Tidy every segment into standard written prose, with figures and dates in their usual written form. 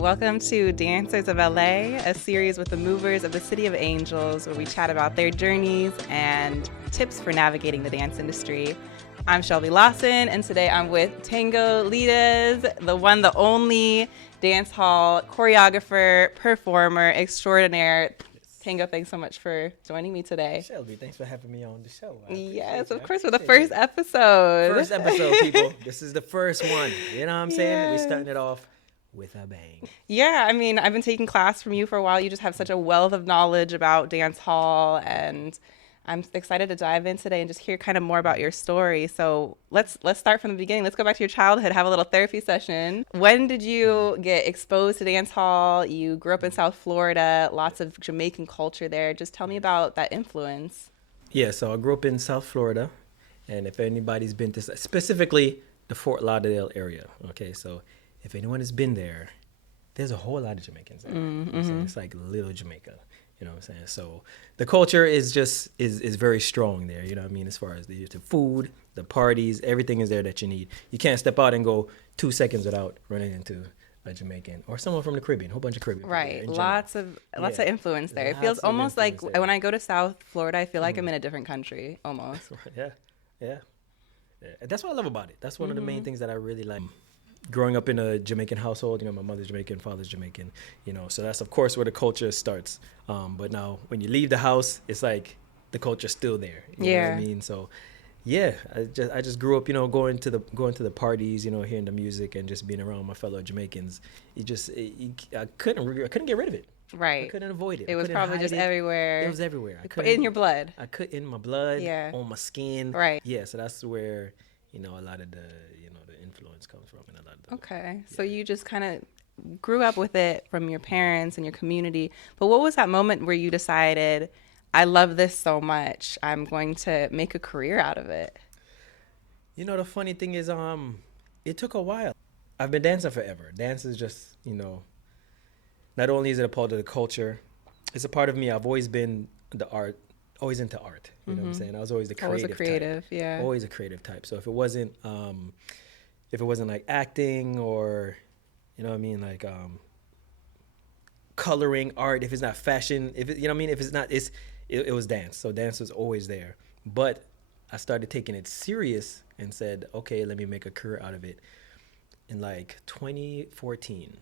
Welcome to Dancers of LA, a series with the movers of the City of Angels, where we chat about their journeys and tips for navigating the dance industry. I'm Shelby Lawson, and today I'm with Tango Leadaz, the one, the only dancehall choreographer, performer extraordinaire. Tango, thanks so much for joining me today. Shelby, thanks for having me on the show. Yes, of course, for the first episode. First episode, people. This is the first one. You know what I'm saying? Yes. We're starting it off with a bang. Yeah, I mean, I've been taking class from you for a while. You just have such a wealth of knowledge about dance hall, and I'm excited to dive in today and just hear kind of more about your story. So let's start from the beginning. Let's go back to your childhood, have a little therapy session. When did you get exposed to dance hall? You grew up in South Florida, lots of Jamaican culture there. Just tell me about that influence. Yeah, so I grew up in South Florida, and if anybody's been to, specifically the Fort Lauderdale area, okay, so if anyone has been there, there's a whole lot of Jamaicans there. Mm-hmm. It's like little Jamaica, you know what I'm saying? So the culture is just, is very strong there, you know what I mean? As far as the food, the parties, everything is there that you need. You can't step out and go 2 seconds without running into a Jamaican or someone from the Caribbean, a whole bunch of Caribbean. Right, lots of influence there. It feels almost like when I go to South Florida, I feel like I'm in a different country, almost. Yeah. That's what I love about it. That's one of the main things that I really like. Growing up in a Jamaican household, you know, my mother's Jamaican, father's Jamaican, you know, so that's of course where the culture starts. But now when you leave the house, it's like the culture's still there. You know what I mean? So yeah, I just grew up, you know, going to the parties, you know, hearing the music and just being around my fellow Jamaicans. I couldn't get rid of it. Right. I couldn't avoid it. It was probably just everywhere. It was everywhere. In your blood. In my blood. Yeah. On my skin. Right. Yeah. So that's where, you know, a lot of the influence comes from. And a lot of Okay. So you just kind of grew up with it from your parents and your community. But what was that moment where you decided, I love this so much, I'm going to make a career out of it? You know, the funny thing is, it took a while. I've been dancing forever. Dance is just, you know, not only is it a part of the culture, it's a part of me. I've always been always into art. You know what I'm saying? I was always the creative type. Yeah. Always a creative type. So if it wasn't like acting or, you know what I mean, like coloring, art, if it's not fashion, if it, you know what I mean, if it's not, it was dance. So dance was always there. But I started taking it serious and said, okay, let me make a career out of it. In like 2014,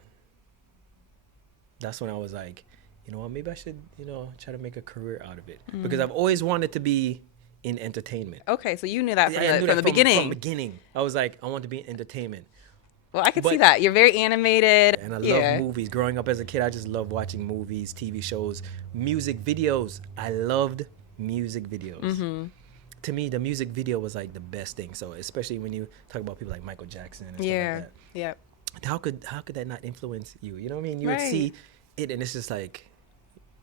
that's when I was like, you know what, maybe I should, you know, try to make a career out of it. Because I've always wanted to be in entertainment. Okay, so you knew that from the beginning. From the beginning. I was like, I want to be in entertainment. Well, I could see that. You're very animated. And I love movies. Growing up as a kid, I just loved watching movies, TV shows, music videos. I loved music videos. Mm-hmm. To me, the music video was like the best thing. So especially when you talk about people like Michael Jackson and stuff like that. Yeah. How could that not influence you? You know what I mean? You would see it and it's just like,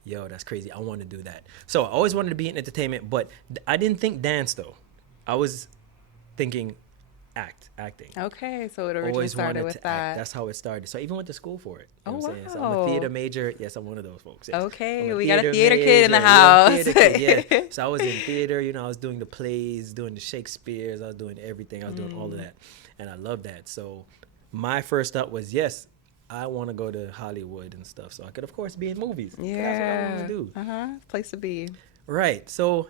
yo, that's crazy. I want to do that. So I always wanted to be in entertainment, but I didn't think dance though. I was thinking acting. Okay, so it originally started with that. That's how it started. So I even went to school for it. You know what I'm saying? So I'm a theater major. Yes, I'm one of those folks. Yes. Okay, we got a theater kid in the house. Yeah. So I was in theater, you know, I was doing the plays, doing the Shakespeares, I was doing everything. I was doing all of that. And I loved that. So my first thought was, yes, I want to go to Hollywood and stuff, so I could, of course, be in movies. Yeah, that's what I want to do. Place to be. Right. So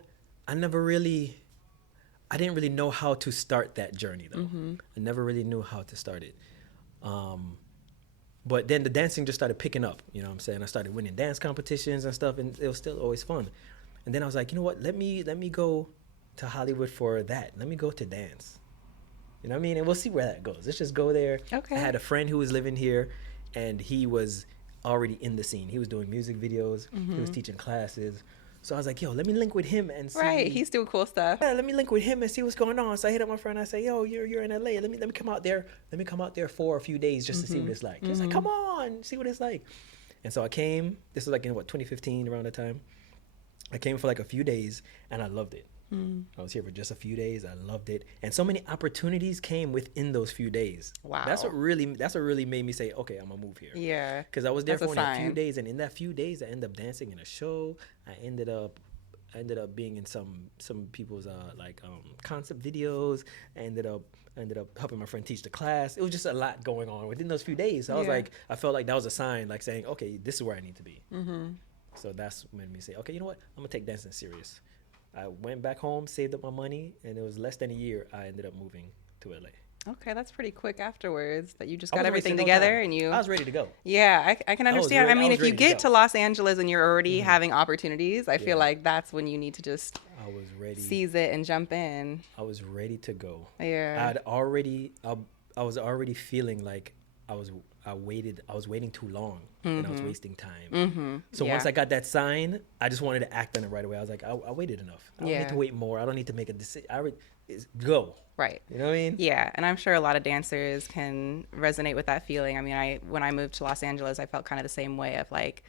I didn't really know how to start that journey, though. I never really knew how to start it. But then the dancing just started picking up. You know what I'm saying? I started winning dance competitions and stuff, and it was still always fun. And then I was like, you know what? Let me go to Hollywood for that. Let me go to dance. You know what I mean? And we'll see where that goes. Let's just go there. Okay. I had a friend who was living here, and he was already in the scene. He was doing music videos. He was teaching classes. So I was like, yo, let me link with him and see. Right, he's doing cool stuff. Yeah, let me link with him and see what's going on. So I hit up my friend. I say, yo, you're in LA. Let me come out there. Let me come out there for a few days just to see what it's like. He's like, come on, see what it's like. And so I came. This was like in 2015, around that time. I came for like a few days, and I loved it. I was here for just a few days. I loved it, and so many opportunities came within those few days. Wow, that's what really made me say, okay, I'm gonna move here. Yeah, because I was there for only a few days, and in that few days, I ended up dancing in a show. I ended up I ended up being in some people's concept videos. I ended up helping my friend teach the class. It was just a lot going on within those few days. So I was like, I felt like that was a sign, like saying, okay, this is where I need to be. So that's when we say, okay, you know what? I'm gonna take dancing serious. I went back home, saved up my money, and it was less than a year. I ended up moving to LA. Okay, that's pretty quick afterwards that you just got everything together and you... I was ready to go. Yeah, I can understand. I mean, if you get to Los Angeles and you're already having opportunities, I feel like that's when you need to just seize it and jump in. I was ready to go. Yeah. I was already feeling like I was waiting too long and I was wasting time. So once I got that sign, I just wanted to act on it right away. I was like, I waited enough. I don't need to wait more. I don't need to make a decision. Go. Right. You know what I mean? Yeah. And I'm sure a lot of dancers can resonate with that feeling. I mean, when I moved to Los Angeles, I felt kind of the same way of like,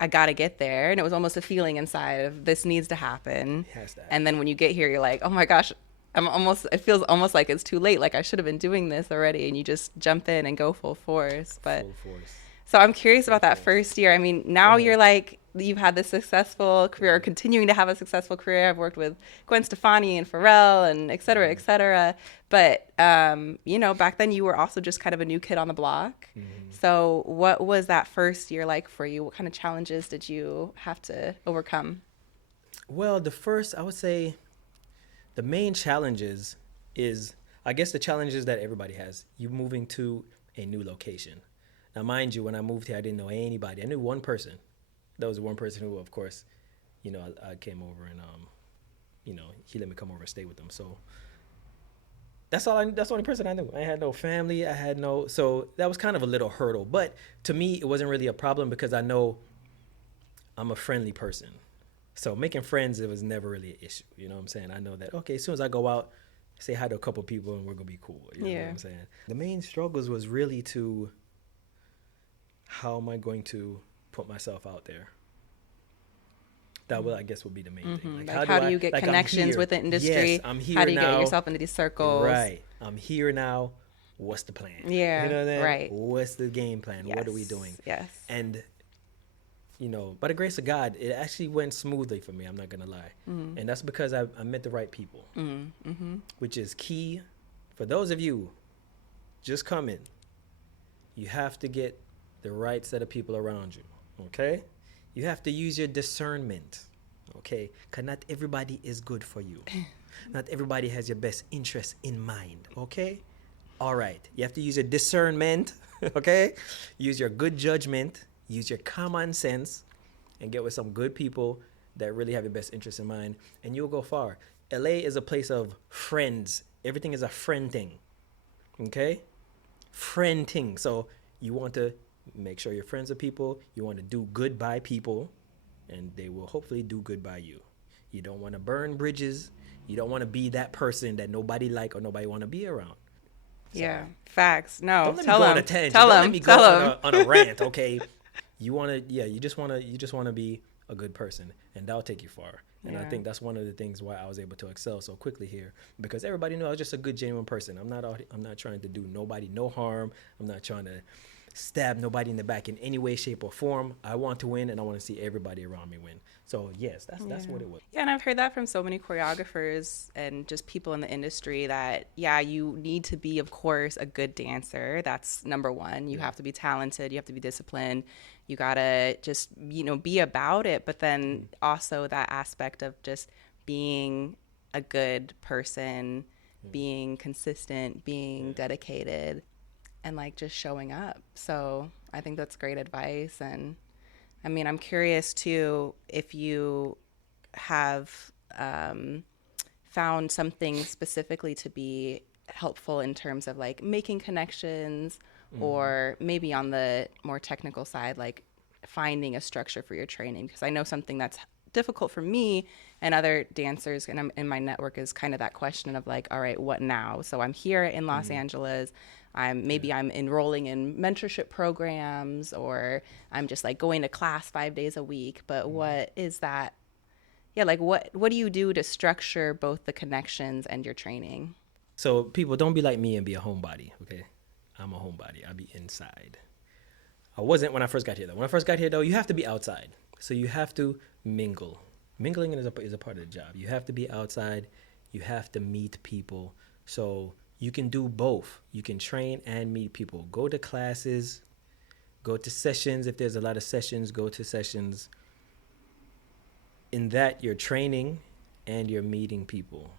I got to get there. And it was almost a feeling inside of this needs to happen. It has to happen. And then when you get here, you're like, oh my gosh, it feels almost like it's too late. Like I should have been doing this already. And you just jump in and go full force. Full force. So I'm curious about that first year. I mean, now you're like, you've had this successful career, or continuing to have a successful career. I've worked with Gwen Stefani and Pharrell and et cetera, et cetera. But, back then you were also just kind of a new kid on the block. So what was that first year like for you? What kind of challenges did you have to overcome? Well, I would say the main challenges is, I guess the challenges that everybody has. You moving to a new location. Now, mind you, when I moved here, I didn't know anybody. I knew one person. That was one person who, of course, I came over and, he let me come over and stay with them. So that's the only person I knew. I had no family. So that was kind of a little hurdle. But to me, it wasn't really a problem because I know I'm a friendly person. So making friends, it was never really an issue. You know what I'm saying? I know that, okay, as soon as I go out, say hi to a couple people and we're going to be cool. You know what I'm saying? The main struggles was really how am I going to put myself out there? That I guess would be the main thing. Like how do you get connections with the industry? Yes, I'm here how do you now. get yourself into these circles? Right. I'm here now. What's the plan? Yeah. You know what I mean? Right. What's the game plan? Yes. What are we doing? Yes. And, by the grace of God, it actually went smoothly for me. I'm not going to lie. And that's because I met the right people, which is key. For those of you just coming, you have to get the right set of people around you, okay? You have to use your discernment, okay? Because not everybody is good for you. Not everybody has your best interest in mind, okay? All right. You have to use your discernment, okay? Use your good judgment, use your common sense, and get with some good people that really have your best interest in mind, and you'll go far. LA is a place of friends. Everything is a friend thing, okay? Friend thing. So you want to make sure you're friends with people. You want to do good by people, and they will hopefully do good by you. You don't want to burn bridges. You don't want to be that person that nobody like or nobody want to be around. So, yeah, facts. No, don't let tell me go them. on a tangent. Tell don't them. let me go on a rant. Okay, you just want to be a good person, and that'll take you far. And I think that's one of the things why I was able to excel so quickly here, because everybody knew I was just a good, genuine person. I'm not trying to do nobody no harm. I'm not trying to stab nobody in the back in any way, shape, or form. I want to win, and I want to see everybody around me win. So yes, that's what it was. Yeah, and I've heard that from so many choreographers and just people in the industry that, you need to be, of course, a good dancer. That's number one. You have to be talented. You have to be disciplined. You got to just, be about it. But then also that aspect of just being a good person, being consistent, being dedicated, and like just showing up. So I think that's great advice. And I mean, I'm curious too if you have found something specifically to be helpful in terms of like making connections, or maybe on the more technical side, like finding a structure for your training. Because I know something that's difficult for me and other dancers and I'm in my network is kind of that question of like, all right, what now? So I'm here in Los Angeles. I'm enrolling in mentorship programs, or I'm just like going to class 5 days a week. But what is that? Yeah, like what do you do to structure both the connections and your training? So people, don't be like me and be a homebody, okay? I'm a homebody. I'll be inside. I wasn't when I first got here, though. When I first got here, though, you have to be outside. So you have to mingle. Mingling is a part of the job. You have to be outside. You have to meet people. So you can do both. You can train and meet people. Go to classes. Go to sessions. If there's a lot of sessions, go to sessions. In that, you're training and you're meeting people.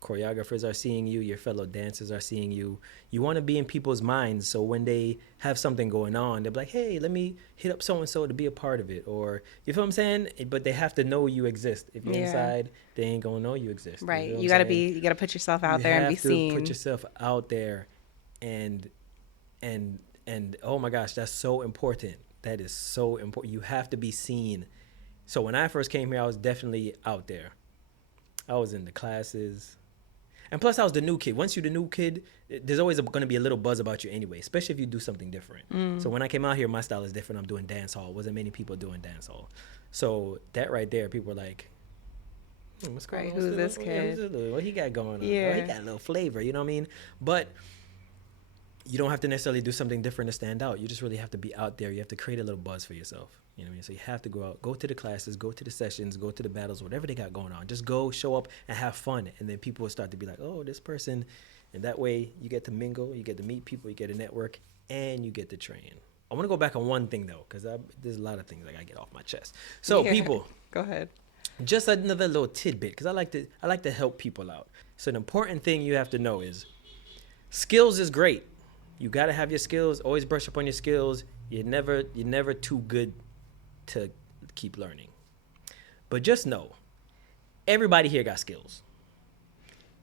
Choreographers are seeing you. Your fellow dancers are seeing you. You want to be in people's minds, so when they have something going on, they're like, hey, let me hit up so-and-so to be a part of it. Or, you feel what I'm saying? But they have to know you exist. If you're inside, they ain't going to know you exist. Right. You got to put yourself out there and be seen. You have to put yourself out there. And oh my gosh, that's so important. That is so important. You have to be seen. So when I first came here, I was definitely out there. I was in the classes. And plus, I was the new kid. Once you're the new kid, there's always going to be a little buzz about you anyway, especially if you do something different. So when I came out here, my style is different. I'm doing dancehall. Wasn't many people doing dancehall. So that right there, people were like, what's going on? Who's this kid? What he got going on? Yeah. Oh, he got a little flavor, you know what I mean? But you don't have to necessarily do something different to stand out. You just really have to be out there. You have to create a little buzz for yourself. You know what I mean? So you have to go out, go to the classes, go to the sessions, go to the battles, whatever they got going on. Just go, show up, and have fun. And then people will start to be like, oh, this person. And that way you get to mingle, you get to meet people, you get to network, and you get to train. I want to go back on one thing, though, because there's a lot of things I got to get off my chest. So, people. Go ahead. Just another little tidbit, because I like to help people out. So an important thing you have to know is skills is great. You got to have your skills. Always brush up on your skills. You're never too good to keep learning. But just know, everybody here got skills.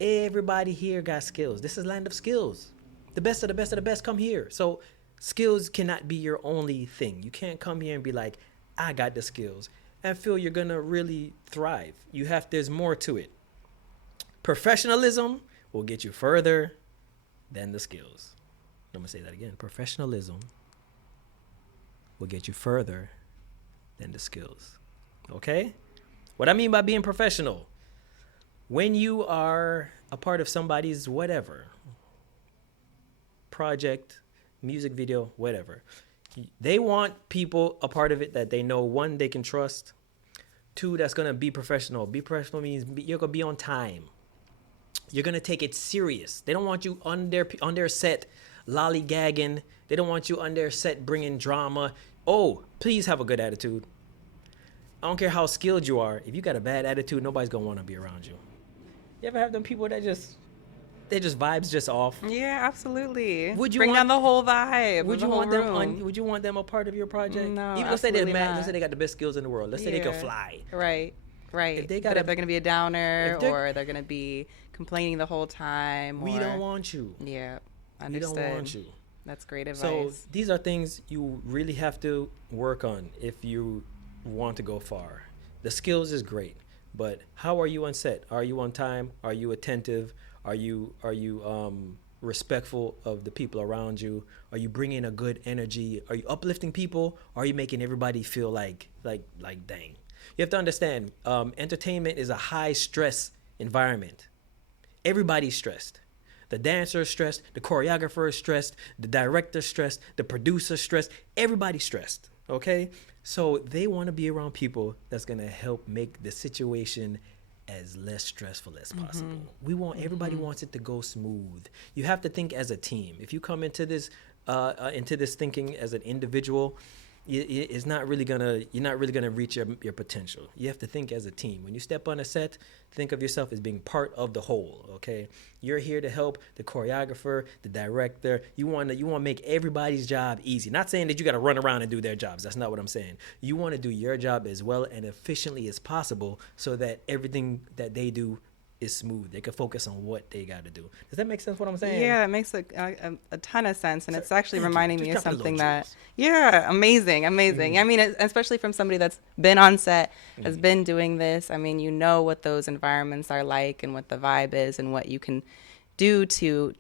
Everybody here got skills. This is land of skills. The best of the best of the best come here. So skills cannot be your only thing. You can't come here and be like, I got the skills, and feel you're going to really thrive. There's more to it. Professionalism will get you further than the skills. I'm going to say that again. Professionalism will get you further than the skills. Okay? What I mean by being professional, when you are a part of somebody's whatever, project, music video, whatever, they want people a part of it that they know, one, they can trust, two, that's going to be professional. Be professional means you're going to be on time. You're going to take it serious. They don't want you on their set lollygagging. They don't want you on their set bringing drama. Oh, please have a good attitude. I don't care how skilled you are. If you got a bad attitude, nobody's going to want to be around you. You ever have them people that they just vibes just off? Yeah, absolutely. Would you bring want, down the whole vibe? Would you want them? Would you want them a part of your project? No, even let's say they're mad. Let's say they got the best skills in the world. Let's say they can fly. Right. If they're going to be a downer or they're going to be complaining the whole time. We don't want you. Yeah, understood. We don't want you. That's great advice. So these are things you really have to work on if you want to go far. The skills is great, but how are you on set? Are you on time? Are you attentive? Are you respectful of the people around you? Are you bringing a good energy? Are you uplifting people? Or are you making everybody feel like dang? You have to understand, entertainment is a high stress environment. Everybody's stressed. The dancer is stressed, the choreographer is stressed, the director is stressed, the producer is stressed, everybody's stressed, okay? So they want to be around people that's going to help make the situation as less stressful as possible. Everybody wants it to go smooth. You have to think as a team. If you come into this thinking as an individual, you're not really gonna reach your potential. You have to think as a team. When you step on a set, think of yourself as being part of the whole. Okay, you're here to help the choreographer, the director. You want to make everybody's job easy. Not saying that you got to run around and do their jobs. That's not what I'm saying. You want to do your job as well and efficiently as possible, so that everything that they do is smooth. They can focus on what they got to do. Does that make sense what I'm saying? Yeah, it makes a ton of sense. And it's actually reminding me of something that, amazing. I mean, especially from somebody that's been on set, has been doing this. I mean, you know what those environments are like and what the vibe is and what you can do to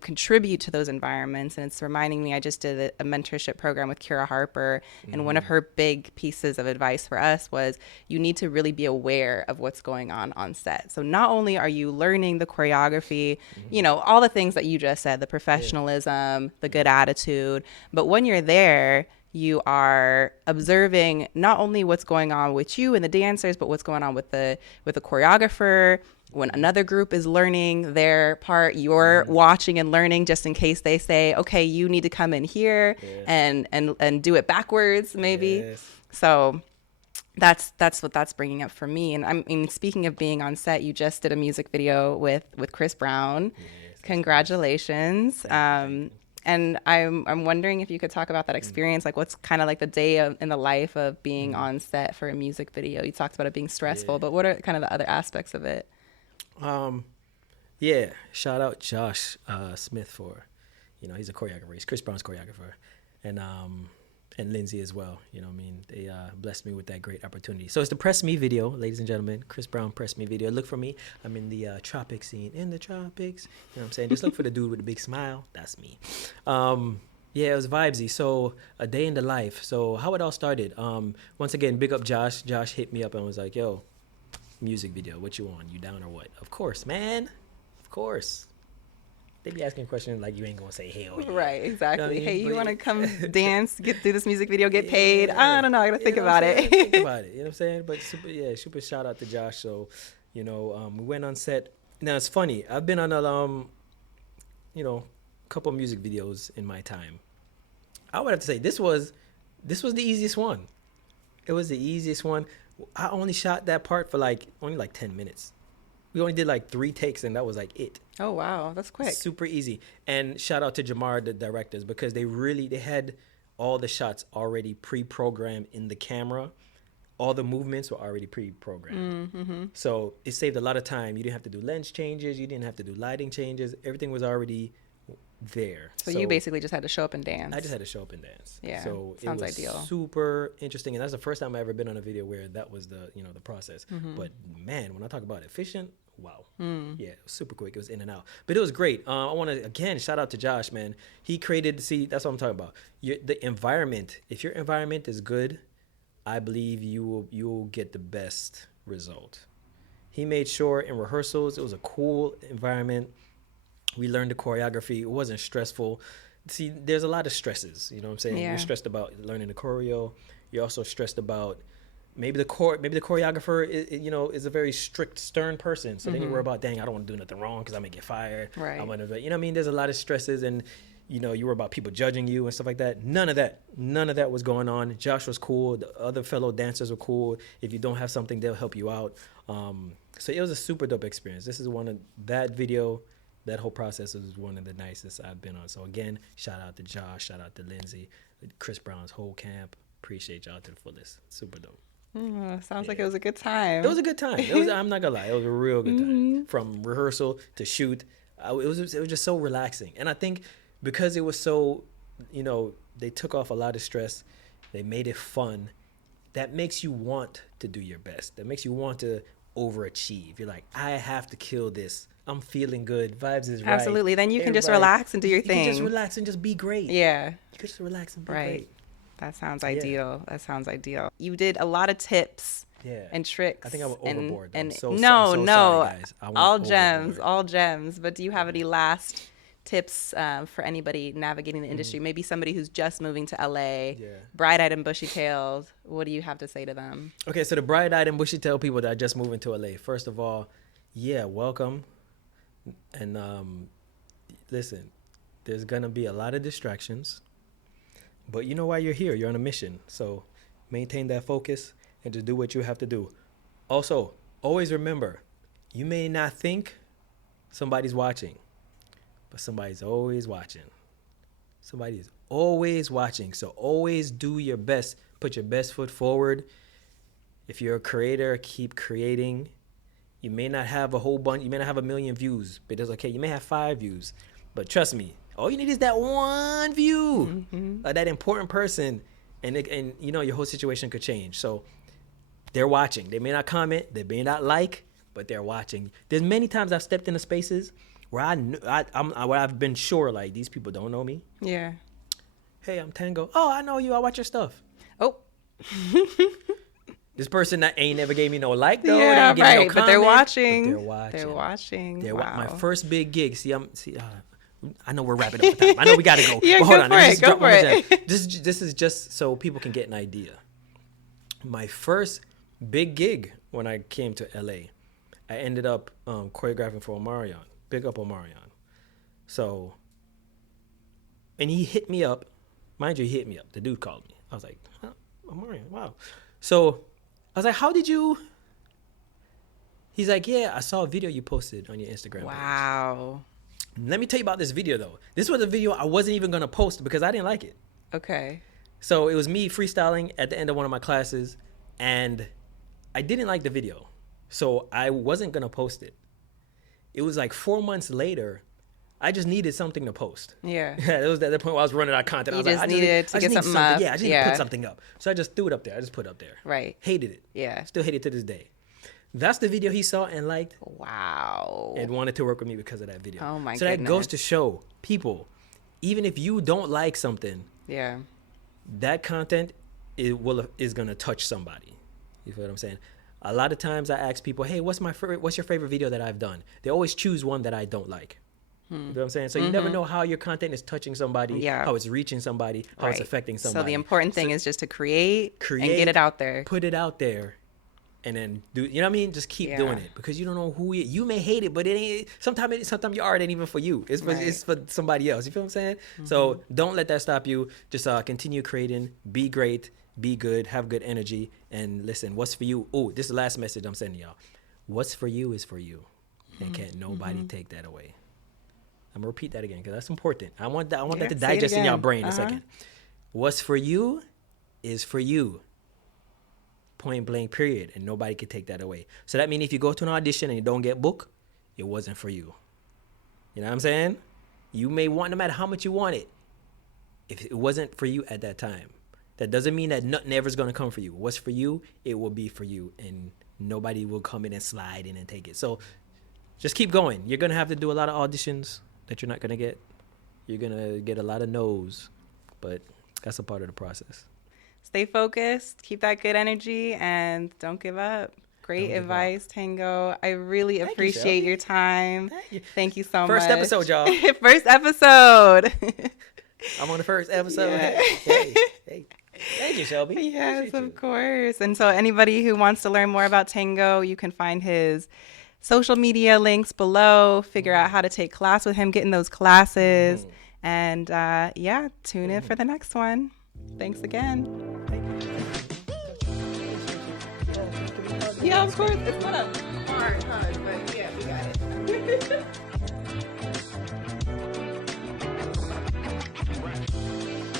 contribute to those environments. And it's reminding me, I just did a mentorship program with Kira Harper, and one of her big pieces of advice for us was you need to really be aware of what's going on set. So not only are you learning the choreography, all the things that you just said, the professionalism, the good attitude, but when you're there, you are observing not only what's going on with you and the dancers, but what's going on with the choreographer. When another group is learning their part, you're watching and learning just in case they say, okay, you need to come in here and do it backwards, maybe. Yes. So that's what that's bringing up for me. And I mean, speaking of being on set, you just did a music video with Chris Brown. Yes, Congratulations. And I'm wondering if you could talk about that experience, like what's kind of like the day in the life of being on set for a music video. You talked about it being stressful, but what are kind of the other aspects of it? Yeah, shout out Josh Smith for, he's a choreographer. He's Chris Brown's choreographer, and Lindsay as well. You know what I mean? They blessed me with that great opportunity. So it's the Press Me video, ladies and gentlemen. Chris Brown Press Me video. Look for me. I'm in the tropics scene. In the tropics. You know what I'm saying? Just look for the dude with the big smile. That's me. Yeah, it was vibesy. So a day in the life. So how it all started. Once again, big up Josh. Josh hit me up and was like, yo, music video. What you on? You down or what? Of course, man. Of course. They be asking questions like you ain't gonna say hell yeah. Right, exactly. You know hey, you but want to come dance, get through this music video, get paid? I don't know. I gotta think about it. Think about it. You know what I'm saying? But super shout out to Josh. So, we went on set. Now it's funny. I've been on a couple music videos in my time. I would have to say this was the easiest one. It was the easiest one. I only shot that part for only 10 minutes. We only did 3 takes and that was it. Oh, wow. That's quick. Super easy. And shout out to Jamar, the directors, because they had all the shots already pre-programmed in the camera. All the movements were already pre-programmed. Mm-hmm. So it saved a lot of time. You didn't have to do lens changes. You didn't have to do lighting changes. Everything was already there. So you basically just had to show up and dance. I just had to show up and dance. Yeah, so sounds it was ideal. Super interesting. And that's the first time I've ever been on a video where that was the process. Mm-hmm. But man, when I talk about efficient, wow. Yeah, it was super quick. It was in and out. But it was great. I want to, again, shout out to Josh, man. He created, that's what I'm talking about. The environment. If your environment is good, I believe you will get the best result. He made sure in rehearsals, it was a cool environment. We learned the choreography. It wasn't stressful. See, there's a lot of stresses. You know what I'm saying? Yeah. You're stressed about learning the choreo. You're also stressed about maybe the choreographer is a very strict, stern person. So then you worry about, dang, I don't want to do nothing wrong because I may get fired. Right. I want to, you know what I mean? There's a lot of stresses and you worry about people judging you and stuff like that. None of that was going on. Josh was cool. The other fellow dancers were cool. If you don't have something, they'll help you out. So it was a super dope experience. This is that video. That whole process was one of the nicest I've been on. So again, shout out to Josh, shout out to Lindsay, Chris Brown's whole camp. Appreciate y'all to the fullest. Super dope. Sounds like it was a good time. It was a good time. I'm not gonna lie, it was a real good time. From rehearsal to shoot, it was just so relaxing. And I think because it was so, they took off a lot of stress, they made it fun. That makes you want to do your best. That makes you want to overachieve. You're like, I have to kill this. I'm feeling good. Vibes is right. Absolutely. Then you can just relax and do your thing. You can just relax and just be great. Yeah. You can just relax and be great. That sounds ideal. That sounds ideal. You did a lot of tips and tricks. I think I went overboard. And sorry, guys. All gems. But do you have any last tips for anybody navigating the industry? Maybe somebody who's just moving to LA, bright-eyed and bushy-tailed. What do you have to say to them? Okay, so the bright-eyed and bushy-tailed people that are just moving to LA, first of all, welcome. And listen, there's going to be a lot of distractions, but you know why you're here. You're on a mission. So maintain that focus and just do what you have to do. Also, always remember, you may not think somebody's watching, but somebody's always watching. Somebody is always watching. So always do your best. Put your best foot forward. If you're a creator, keep creating. You may not have a whole bunch. You may not have 1 million views, but it's okay. You may have 5 views, but trust me, all you need is that 1 view, that important person, and your whole situation could change. So they're watching. They may not comment. They may not like, but they're watching. There's many times I've stepped into spaces where where I've been sure like these people don't know me. Yeah. Hey, I'm Tango. Oh, I know you. I watch your stuff. Oh. This person that ain't never gave me no like though. Yeah, they ain't right. No but they're comment, watching. But they're watching. Wow. My first big gig. I know we're wrapping up for time. I know we got to go. Yeah, but hold go on. for Let me it. just Go drop for one more it. gem. This is just so people can get an idea. My first big gig when I came to LA, I ended up choreographing for Omarion. Big up Omarion. So, and he hit me up. Mind you, he hit me up. The dude called me. I was like, huh, Omarion, wow. So I was like, how did you? He's like, yeah, I saw a video you posted on your Instagram page. Wow. Let me tell you about this video, though. This was a video I wasn't even going to post because I didn't like it. Okay. So it was me freestyling at the end of one of my classes, and I didn't like the video. So I wasn't going to post it. It was like 4 months later, I just needed something to post. Yeah. It was at the point where I was running out of content. You I was just like, needed to get something up. Yeah, I just need to put something up. So I just threw it up there. I just put it up there. Right. Hated it. Yeah. Still hate it to this day. That's the video he saw and liked. Wow. And wanted to work with me because of that video. Oh my So that goodness. goes to show people, even if you don't like something, Yeah. that content is gonna touch somebody. You feel what I'm saying? A lot of times I ask people, hey, what's your favorite video that I've done? They always choose one that I don't like. You know what I'm saying? So you never know how your content is touching somebody, how it's reaching somebody, how it's affecting somebody. So the important thing is just to create and get it out there. Put it out there. And then do, you know what I mean? Just keep doing it, because you don't know who you may hate it, but it ain't. Sometimes your art ain't even for you. It's for somebody else. You feel what I'm saying? So don't let that stop you. Just continue creating. Be great. Be good. Have good energy. And listen, what's for you? Oh, this is the last message I'm sending y'all. What's for you is for you, and can't nobody take that away. I'm gonna repeat that again because that's important. I want that to digest in y'all brain in a second. What's for you is for you. Point blank, period. And nobody can take that away. So that means if you go to an audition and you don't get booked, it wasn't for you. You know what I'm saying? You may want, no matter how much you want it, if it wasn't for you at that time, that doesn't mean that nothing ever is going to come for you. What's for you, it will be for you. And nobody will come in and slide in and take it. So just keep going. You're going to have to do a lot of auditions that you're not going to get. You're going to get a lot of no's, but that's a part of the process. Stay focused, keep that good energy, and don't give up. Great advice, Tango. I really appreciate your time. Thank you so much. First episode, y'all. First episode. I'm on the first episode. Yeah. Hey. Thank you, Shelby. Yes, of course. And so anybody who wants to learn more about Tango, you can find his social media links below, figure out how to take class with him, get in those classes. And tune in for the next one. Thanks again. Yeah, of course. It's not a hard hug, but yeah, we got it.